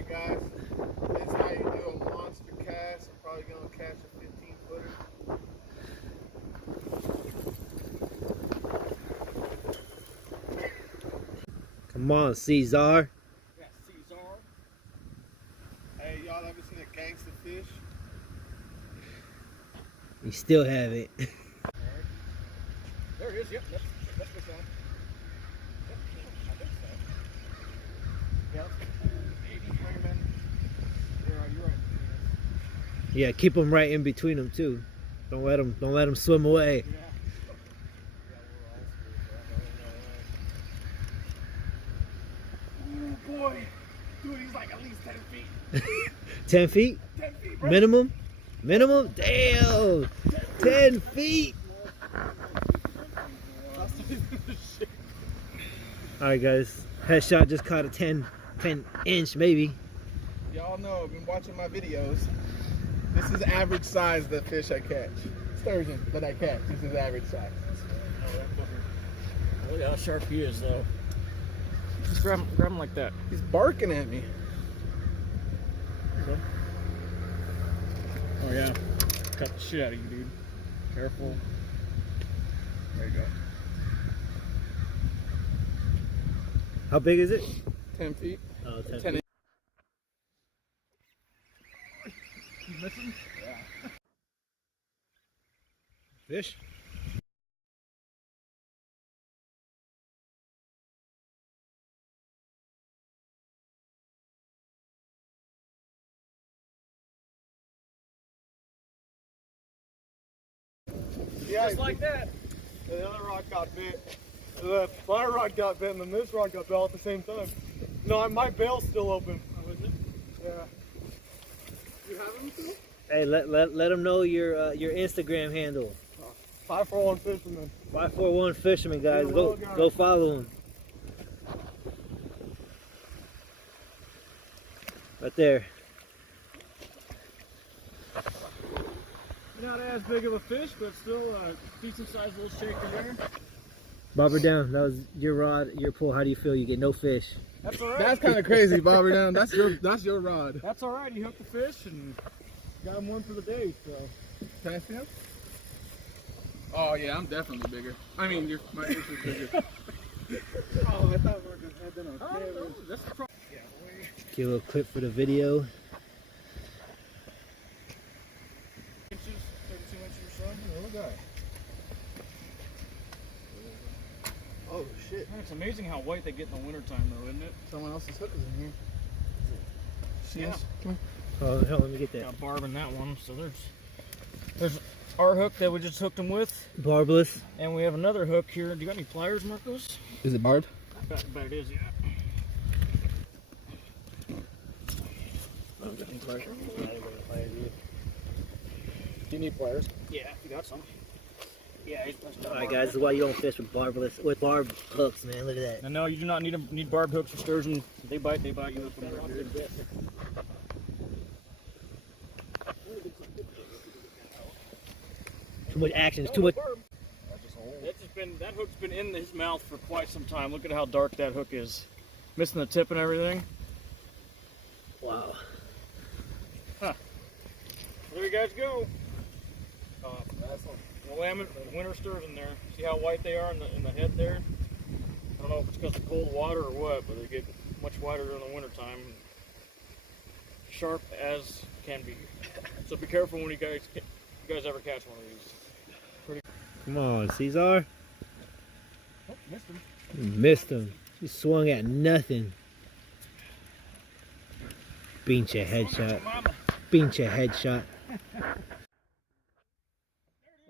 Alright guys, this is how you do a monster cast. I'm probably going to catch a 15-footer. Come on, Caesar. Yeah, Caesar. Hey, y'all ever seen a gangster fish? You still have it. Alright. There it is, yep, that's what's on. Yep, I think so. Yeah, maybe swimming. You're right. Yeah, keep them right in between them too. Don't let them swim away. Yeah. Oh boy, dude, he's like at least 10 feet. 10 feet? 10 feet, bro. Minimum? Minimum? Damn! 10 feet! Alright guys, headshot just caught a 10 inch maybe. Y'all know, I've been watching my videos. This is average size the fish I catch. Sturgeon that I catch. This is average size. Look how sharp he is, though. Just grab him like that. He's barking at me. Oh yeah, cut the shit out of you, dude. Careful. There you go. How big is it? 10 feet. Oh, 10 10 feet. You missing? Yeah. Fish? Yeah, Just like that. the other rod got bit. My rod got bit and then this rod got bit all at the same time. No, my bail's still open. Oh, is it? Yeah. You have him too? Hey, let them know your Instagram handle. 541 Fisherman. 541 Fisherman, guys. Yeah, Go well, guys. go follow him. Right there. Not as big of a fish, but still a decent sized little shaker there. Bob her down. That was your rod, your pull. How do you feel? You get no fish. That's all right. That's kind of crazy, Bobber Down. That's your rod. That's all right. He hooked the fish and got him one for the day. So. Can I see him? Oh yeah, I'm definitely bigger. I mean, my fish is bigger. Oh, I thought we were gonna head in on camera. That's the problem. Give a little clip for the video. Inches, 32 inches or so. Look at that. Oh shit. Man, it's amazing how white they get in the wintertime, though, isn't it? Someone else's hook is in here. Yeah. Come Oh hell, let me get that. Got barb in that one. So there's our hook that we just hooked him with, Barbless. and we have another hook here. Do you got any pliers, Marcos? Is it barbed? Bet it is, yeah. I'm getting pliers. Do you need pliers? Yeah, you got some. Yeah, he's pushed All right, guys. This is why you don't fish with barb hooks, man. Look at that. And no, you do not need barbed hooks for sturgeon. They bite. You hook them right here. Too much action. It's too much. That hook's been in his mouth for quite some time. Look at how dark that hook is. Missing the tip and everything. Wow. There you guys go. Willamette winter sturgeon there. See how white they are in the head there? I don't know if it's because of cold water or what, but they get much whiter in the winter time. Sharp as can be. So be careful when you guys ever catch one of these. Come on, Caesar. Oh, missed him. You missed him. You swung at nothing. Beat your headshot. Beat your headshot.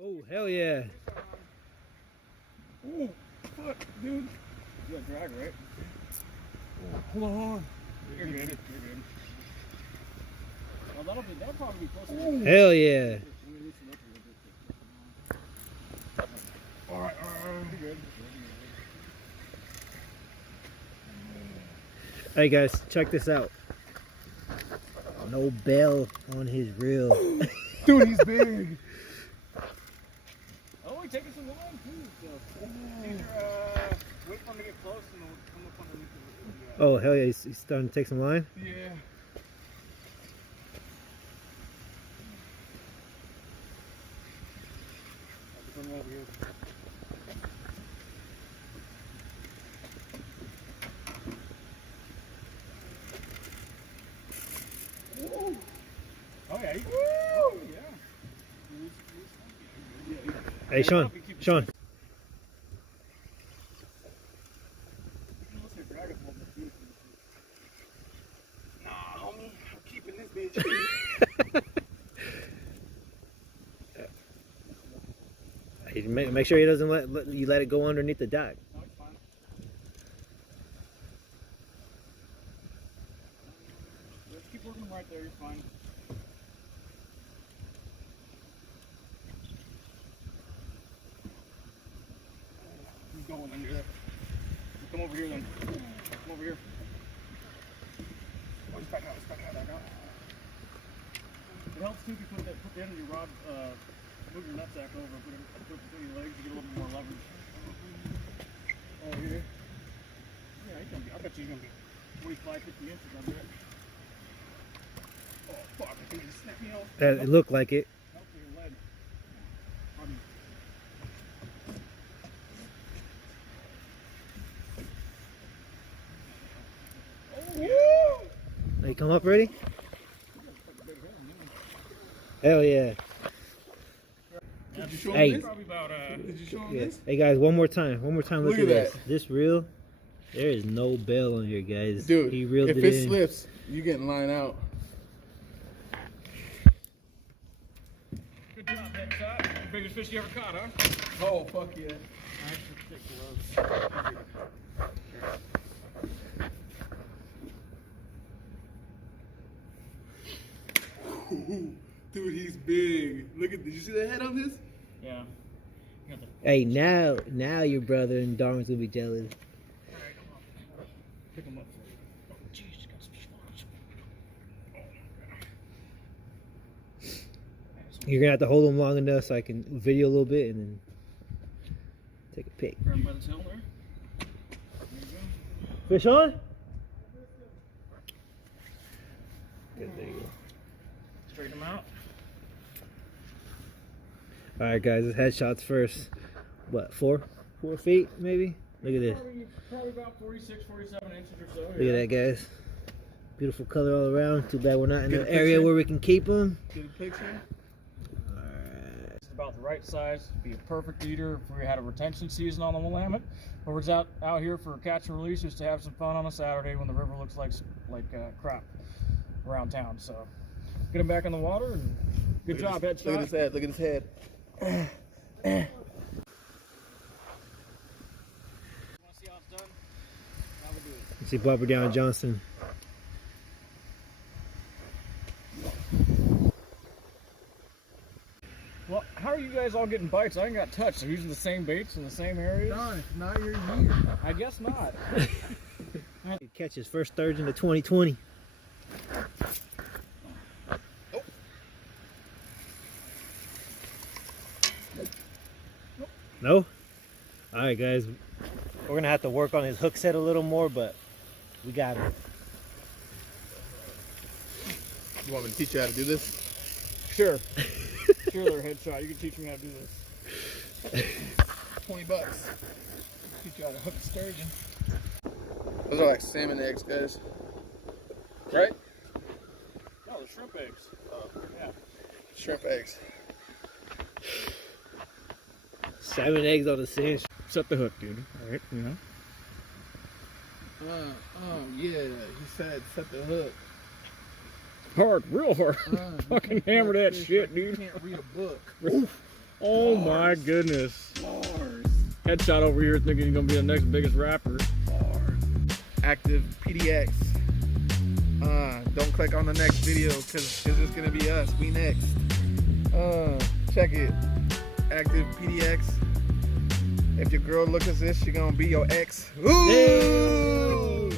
Oh, hell yeah. Oh, fuck, dude. You got drag, right? Hold on. You're good. You're good. Well, that'll probably be close to Hell yeah. All right. You're good. Hey guys, check this out. No bell on his reel. Dude, he's big. Oh, he's taking some line too. So. Either wait for him to get close and we'll come up underneath the Oh hell yeah, he's starting to take some line. Yeah. over here. Woo. Oh yeah. Woo. Yeah. Hey, Sean. Sean. Nah, homie. I'm keeping this bitch. Hey, make sure he doesn't let it go underneath the dock. No, it's fine. Just keep working right there. You're fine. He's going under there. Come over here then. Come over here. Oh, it's back out. It's back out. Back out. It helps too if you put the end of your rod, move your nutsack over, put it between your legs to get a little bit more leverage. Oh, here. Yeah, he's gonna be. I bet you he's gonna be 45, 50 inches under it. Oh fuck! I think he just snapped me off. It looked like it. Nope, to your leg. Pardon me. Oh yeah! Hey, come up ready? Hell yeah. Did you show Hey. him this? Probably about, did you show him Yeah. this? Hey guys, one more time. One more time. Look Look at at this. This reel. There is no bail on here, guys. Dude, he reeled if it it in. slips, you getting line out. Good job, headshot. Biggest fish you ever caught, huh? Oh, fuck yeah. Alright, let's take the Dude, he's big. Look at, did you see the head on this? Yeah. You got the- Hey, now your brother and Darwin's gonna be jealous. Alright, come on. Pick him up for you. Oh, jeez, got some spots. You're gonna have to hold him long enough so I can video a little bit and then take a pic. Grab him by the tail there. There you go. Fish on? Good, there you go. Straighten him out. All right, guys, this headshots first. What, 4 feet maybe? Look at this. Probably about 46, 47 inches or so. Look at that, guys. Beautiful color all around. Too bad we're not in Get the a area picture? where we can keep them. Get a picture? It's about the right size. Be a perfect eater if we had a retention season on the Willamette. Whoever's out here for catch and release just to have some fun on a Saturday when the river looks like crap around town. So get them back in the water and good job, headshot. Look at his head. Look at his head. Want to see how it's done? Now we'll do it. You see Barbara Down Johnson. Well, how are you guys all getting bites? I ain't got touched. They're using the same baits in the same areas? No, it's not your year. I guess not. He catch his first sturgeon of 2020. No? Alright, guys. We're going to have to work on his hook set a little more, but we got him. You want me to teach you how to do this? Sure. Sure, they're headshot. You can teach me how to do this. $20. Teach you how to hook a sturgeon. Those are like salmon eggs, guys. Right? No, they're shrimp eggs. Yeah. Shrimp eggs. 7 eggs on the cinch. Set the hook, dude. All right, you know. Oh yeah, he said set the hook. Hard, real hard. Fucking hammer that fish shit, like you dude. can't read a book. Oh my goodness. Bars. Headshot over here thinking he's gonna be the next biggest rapper. Bars. Active PDX. Don't click on the next video because it's gonna be us. We next. Check it. Active PDX. If your girl looks at this, she gonna be your ex. Ooh!